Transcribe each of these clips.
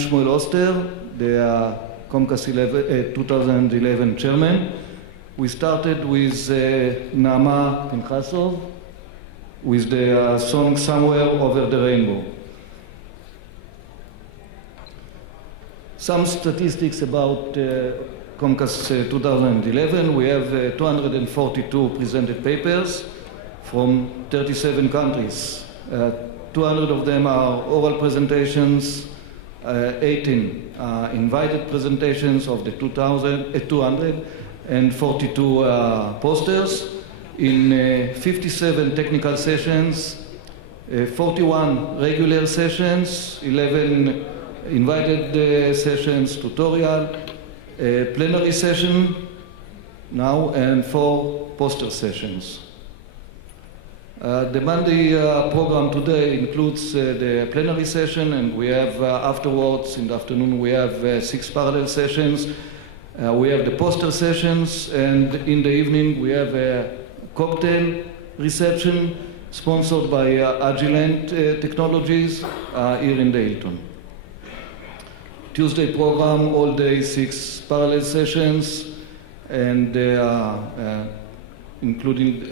Shmuel Oster, the Comcas 2011 chairman. We started with Naama Pinchasov with the song Somewhere Over the Rainbow. Some statistics about Comcas 2011. We have 242 presented papers from 37 countries. 200 of them are oral presentations, 18 invited presentations of the 200, and 42 posters in 57 technical sessions, 41 regular sessions, 11 invited sessions, tutorial, plenary session now, and 4 poster sessions. The Monday program today includes the plenary session, and we have afterwards, in the afternoon, we have 6 parallel sessions. We have the poster sessions, and in the evening we have a cocktail reception sponsored by Agilent Technologies here in the Hilton. Tuesday program, all day 6 parallel sessions, and including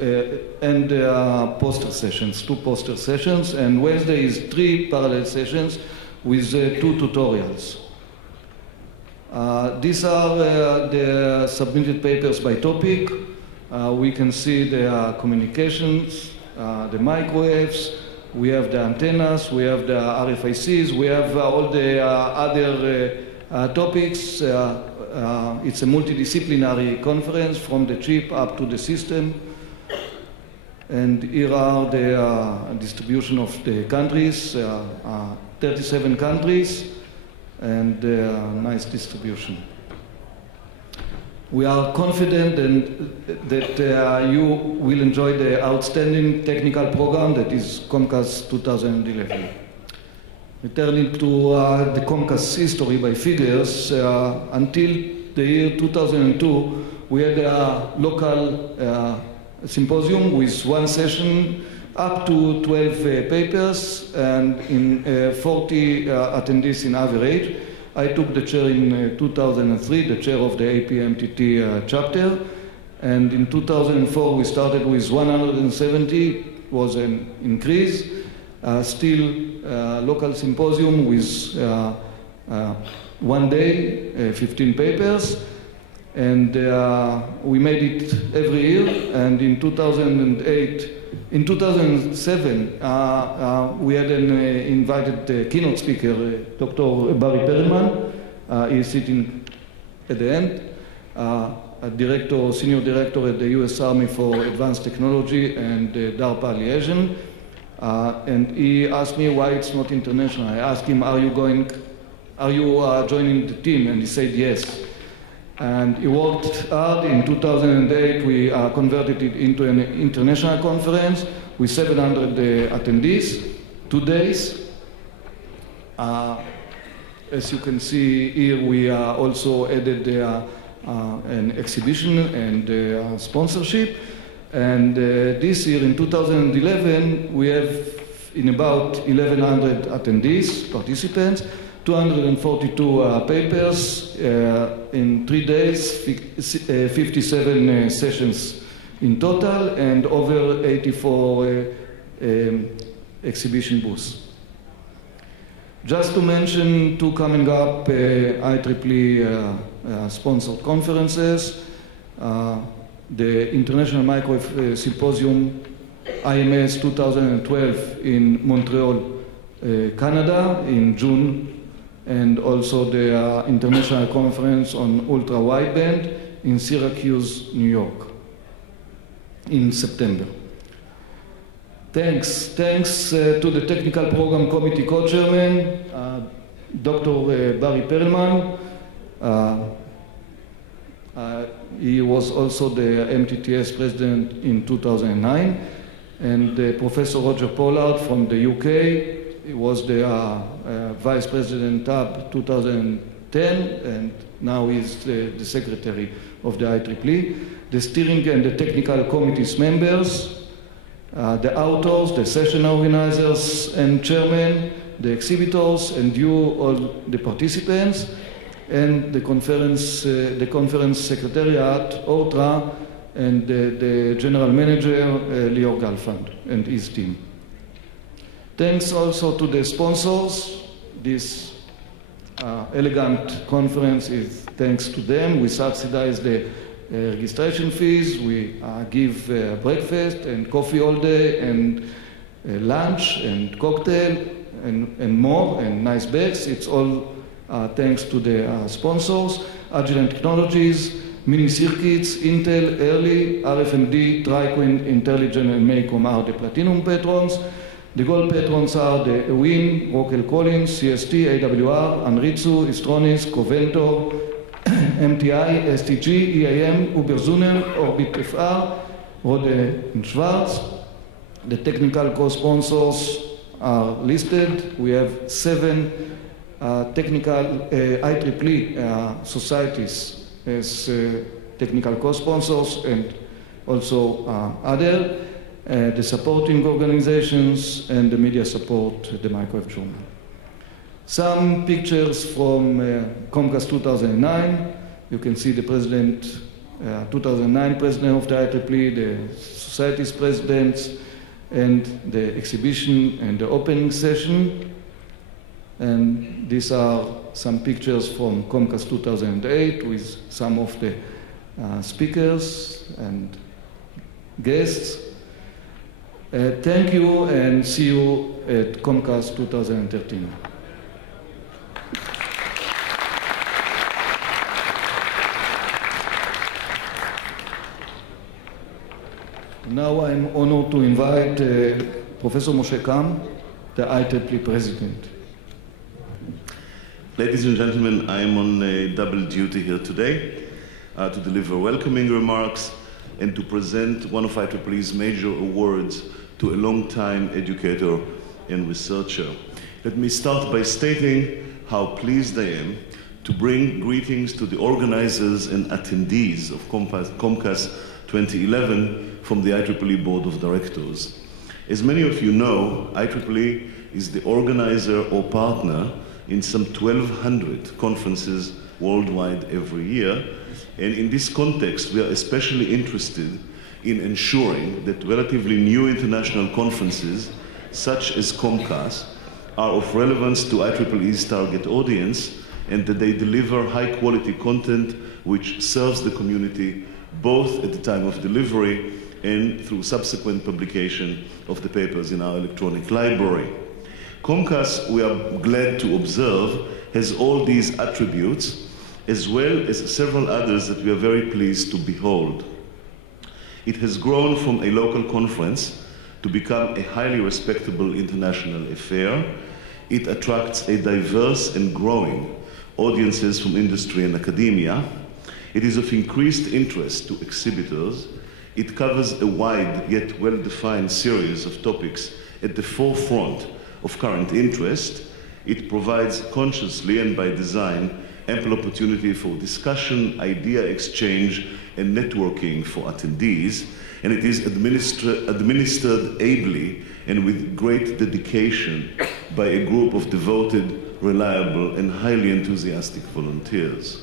poster sessions, 2 poster sessions, and Wednesday is 3 parallel sessions with 2 tutorials. These are the submitted papers by topic. We can see the communications, the microwaves, we have the antennas, we have the RFICs, we have all the other topics. It's a multidisciplinary conference from the chip up to the system. And here are the distribution of the countries, 37 countries, and nice distribution. We are confident that you will enjoy the outstanding technical program that is Comcas 2011. Returning to the Comcas history by figures, until the year 2002, we had a local symposium with 1 session, up to 12 papers, and in 40 attendees in average. I took the chair in 2003, the chair of the APMTT chapter, and in 2004 we started with 170, was an increase. Still local symposium with 1 day, 15 papers, and we made it every year. And in 2007, we had an invited keynote speaker, Dr. Barry Perelman. He is sitting at the end, a senior director at the U.S. Army for Advanced Technology and DARPA liaison. And he asked me why it's not international. I asked him, are you joining the team? And he said yes. And he worked hard. In 2008, we converted it into an international conference with 700 attendees, 2 days. As you can see here, we also added an exhibition and sponsorship. And this year, in 2011, we have in about 1,100 attendees, participants, 242 papers in 3 days, 57 sessions in total, and over 84 exhibition booths. Just to mention 2 coming up IEEE sponsored conferences, the International Microwave Symposium, IMS 2012 in Montreal, Canada in June, and also the International Conference on Ultra-Wideband in Syracuse, New York in September. Thanks to the Technical Program Committee co-chairman, Dr. Barry Perelman. He was also the MTTS president in 2009, and Professor Roger Pollard from the UK. He was the Vice President TAB 2010, and now he's the Secretary of the IEEE. The steering and the technical committee's members, the authors, the session organizers and chairmen, the exhibitors, and you, all the participants, and the conference secretariat, Ortra, and the general manager, Lior Galfand, and his team. Thanks also to the sponsors. This elegant conference is thanks to them. We subsidize the registration fees. We give breakfast and coffee all day, and lunch and cocktail and more, and nice bags. It's all thanks to the sponsors. Agilent Technologies, Mini Circuits, Intel, Early, RFMD, Triquin, Intelligent, and Maycom are the platinum patrons. The gold patrons are the Ewin, Rockwell Collins, CST, AWR, Anritsu, Istronis, Coventor, MTI, STG, EAM, Uberzuner, Orbit FR, Rode and Schwarz. The technical co-sponsors are listed. We have 7 technical IEEE societies as technical co-sponsors, and also other, the supporting organizations, and the media support, the Microwave Journal. Some pictures from Comcas 2009. You can see the president, 2009 president of the IEEE, the society's presidents, and the exhibition and the opening session. And these are some pictures from Comcas 2008 with some of the speakers and guests. Thank you, and see you at Comcas 2013. Now I'm honored to invite Professor Moshe Kam, the IEEE president. Ladies and gentlemen, I am on double duty here today to deliver welcoming remarks and to present one of IEEE's major awards to a long-time educator and researcher. Let me start by stating how pleased I am to bring greetings to the organizers and attendees of Comcas 2011 from the IEEE Board of Directors. As many of you know, IEEE is the organizer or partner in some 1,200 conferences worldwide every year, and in this context we are especially interested in ensuring that relatively new international conferences, such as Comcas, are of relevance to IEEE's target audience, and that they deliver high-quality content which serves the community both at the time of delivery and through subsequent publication of the papers in our electronic library. Comcas, we are glad to observe, has all these attributes, as well as several others that we are very pleased to behold. It has grown from a local conference to become a highly respectable international affair. It attracts a diverse and growing audiences from industry and academia. It is of increased interest to exhibitors. It covers a wide yet well-defined series of topics at the forefront of current interest. It provides consciously and by design ample opportunity for discussion, idea exchange, and networking for attendees, and it is administered ably and with great dedication by a group of devoted, reliable, and highly enthusiastic volunteers.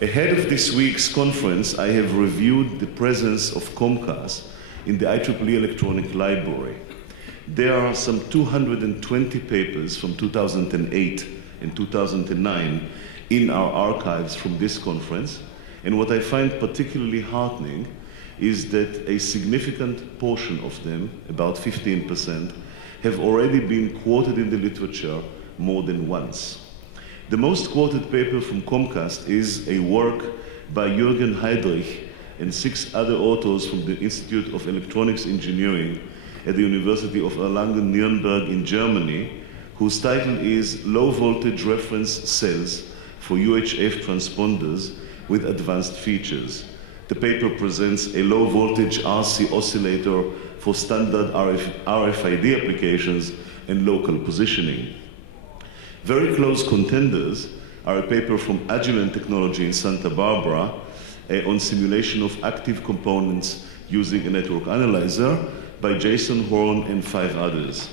Ahead of this week's conference, I have reviewed the presence of Comcas in the IEEE Electronic Library. There are some 220 papers from 2008 and 2009 in our archives from this conference, and what I find particularly heartening is that a significant portion of them, about 15%, have already been quoted in the literature more than once. The most quoted paper from Comcast is a work by Jürgen Heydrich and 6 other authors from the Institute of Electronics Engineering at the University of Erlangen-Nuremberg in Germany, whose title is Low Voltage Reference Cells for UHF Transponders with Advanced Features. The paper presents a low voltage RC oscillator for standard RFID applications and local positioning. Very close contenders are a paper from Agilent Technology in Santa Barbara on simulation of active components using a network analyzer by Jason Horn and 5 others.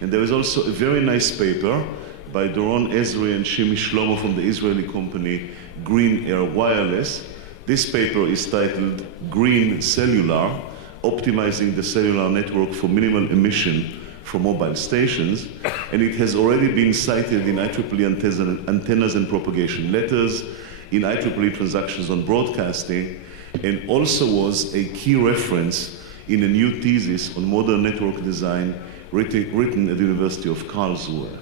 And there is also a very nice paper by Doron Ezri and Shimi Shlomo from the Israeli company Green Air Wireless. This paper is titled Green Cellular, Optimizing the Cellular Network for Minimal Emission from Mobile Stations, and it has already been cited in IEEE antennas and propagation letters, in IEEE transactions on broadcasting, and also was a key reference in a new thesis on modern network design written at the University of Karlsruhe.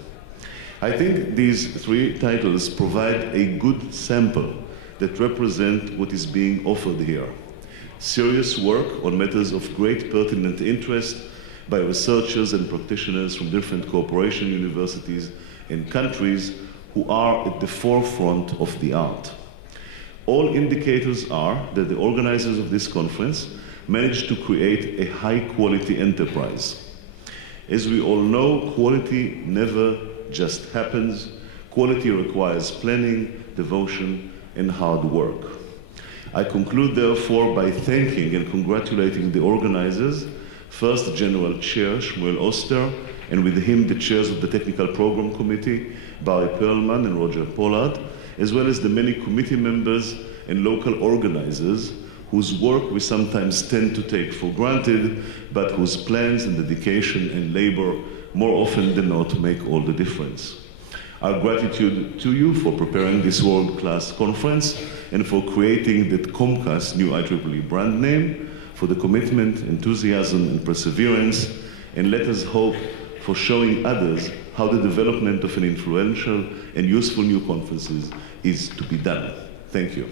I think these three titles provide a good sample that represent what is being offered here. Serious work on matters of great pertinent interest by researchers and practitioners from different cooperation universities and countries who are at the forefront of the art. All indicators are that the organizers of this conference managed to create a high-quality enterprise. As we all know, quality never just happens. Quality requires planning, devotion, and hard work. I conclude, therefore, by thanking and congratulating the organizers, first the General Chair, Shmuel Oster, and with him the chairs of the Technical Program Committee, Barry Perlman and Roger Pollard, as well as the many committee members and local organizers whose work we sometimes tend to take for granted, but whose plans and dedication and labor more often than not make all the difference. Our gratitude to you for preparing this world-class conference and for creating the Comcas new IEEE brand name, for the commitment, enthusiasm, and perseverance, and let us hope for showing others how the development of an influential and useful new conferences is to be done. Thank you.